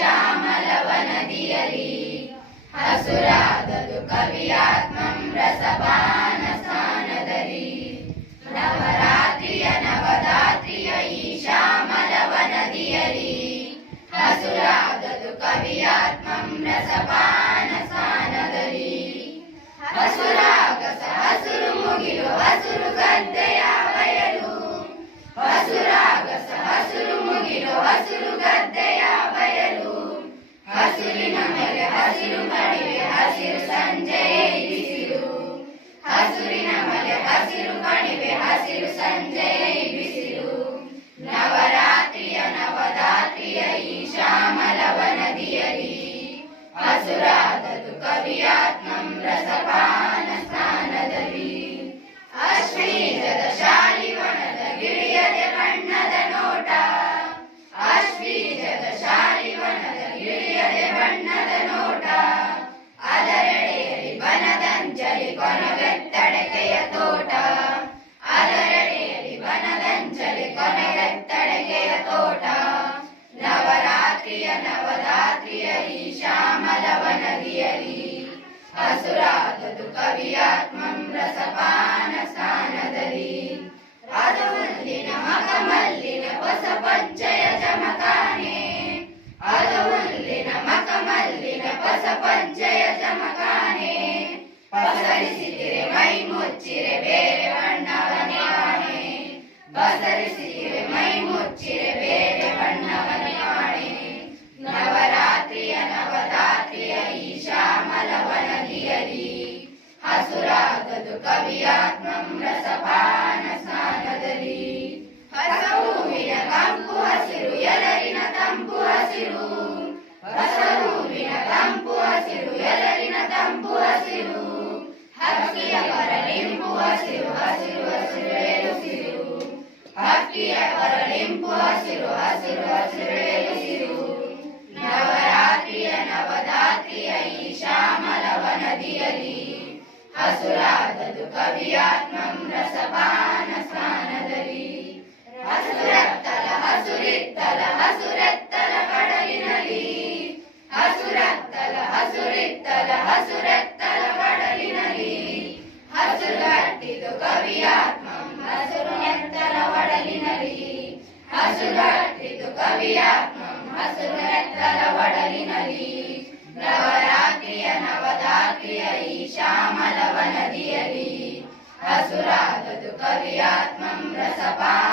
ಶ್ಯಾಮಲವನದಿಯಲಿ. ಹಸುರಾದದು ಕವಿಯಾತ್ಮಂ ರಸಪಾನ ಸ್ಥಾನದಲ್ಲಿ ನವರಾತ್ರಿಯ ನವದಾತ್ರಿಯ ಈ ಶ್ಯಾಮಲವನದಿಯಲಿ. ಹಸುರಾದದು ಕವಿಯಾತ್ಮಂ ರಸಪಾನ ಹಸಿರು ಕಣಿವೆ ಹಸಿರು ಸಂಜೆ ಬಿಸಿಲು ನವರಾತ್ರಿಯ ನವದಾತ್ರಿಯ ಈ ಶ್ಯಾಮಲವನದಿಯಲಿ ಹಸುರಾದದು ಕವಿಯಾತ್ಮಂ ರಸಪಾನ ಶ್ಯಾಮಲವನದಿಯಲಿ ಹಸುರಾದದು ಕವಿಯಾತ್ಮಂ ರಸಪಾನ ಸ್ಥಾನದಲ್ಲಿ. ಅದು ಮುಂದಿನ ಮಕಮಲ್ಲಿನ ಹೊಸ ಪಂಚಯ ಜಮಕಾನೆ ಅದು ಮುಂದಿನ ಮಕಮಲ್ಲಿನ ಹೊಸ ಪಂಚಯ ಜಮಕಾನೆ ಪಸರಿಸಿದಿರೆ ಮೈ ಮುಚ್ಚಿರೆ ಬೇರೆ ಬಣ್ಣವನೇ ಕಾಣೆ ಪಸರಿಸಿದಿರೆ ಮೈ ಮುಚ್ಚಿರೆ ಬೇರೆ ಕವಿಯಾತ್ಮಂ ರಸಪಾನ ಸ್ನಾನದಲ್ಲಿ. ಹೊಸ ಹೂವಿನ ಕಂಪು ಹಸಿರು ಎಲರಿನ ತಂಪು ಹಸಿರು. ಹೊಸ ಹೂವಿನ ಕಂಪು ಹಸಿರು ಎಲರಿನ ತಂಪು ಹಸಿರು. ಹಕ್ಕಿಯ ಕರಳಿಂಪು ಹಸಿರು ಹಸಿರು ಹಸಿರು ಎಲುಸಿರು ಹಕ್ಕಿಯ ಕರಳಿಂಪು ಹಸಿರು ಹಸಿರು ಹಸಿರು ಎಲುಸಿರು ನವರಾತ್ರಿಯ ನವದಾತ್ರಿಯ ಈ ಶ್ಯಾಮಲವನದಿಯಲಿ ಹಸುರಾದದು ಕವಿಯಾತ್ಮಂ ರಸಪಾನ ಸ್ಥಾನದಲ್ಲಿ ಹಸುರತ್ತಲ ಹಸುರಿತ್ತಲ ಹಸುರೆತ್ತಲ ಕಡಲಿನಲ್ಲಿ. ಹಸುರತ್ತಲ ಹಸುರಿತ್ತಲ ಹಸುರೆತ್ತಲ ಕಡಲಿನಲ್ಲಿ. ಹಸುಗಟ್ಟಿದು ಕವಿಯಾತ್ಮಂ ಹಸುರು ನೆತ್ತಲ ಒಡಲಿನಲ್ಲಿ. ಹಸುಗಟ್ಟಿದು ಕವಿಯಾತ್ಮಂ ಹಸುರು ನೆತ್ತಲ ಹಸುರಾದದು ಕವಿಯಾತ್ಮಂ ರಸಪಾನ ಸ್ಥಾನದಲ್ಲಿ ರಸಪಾನ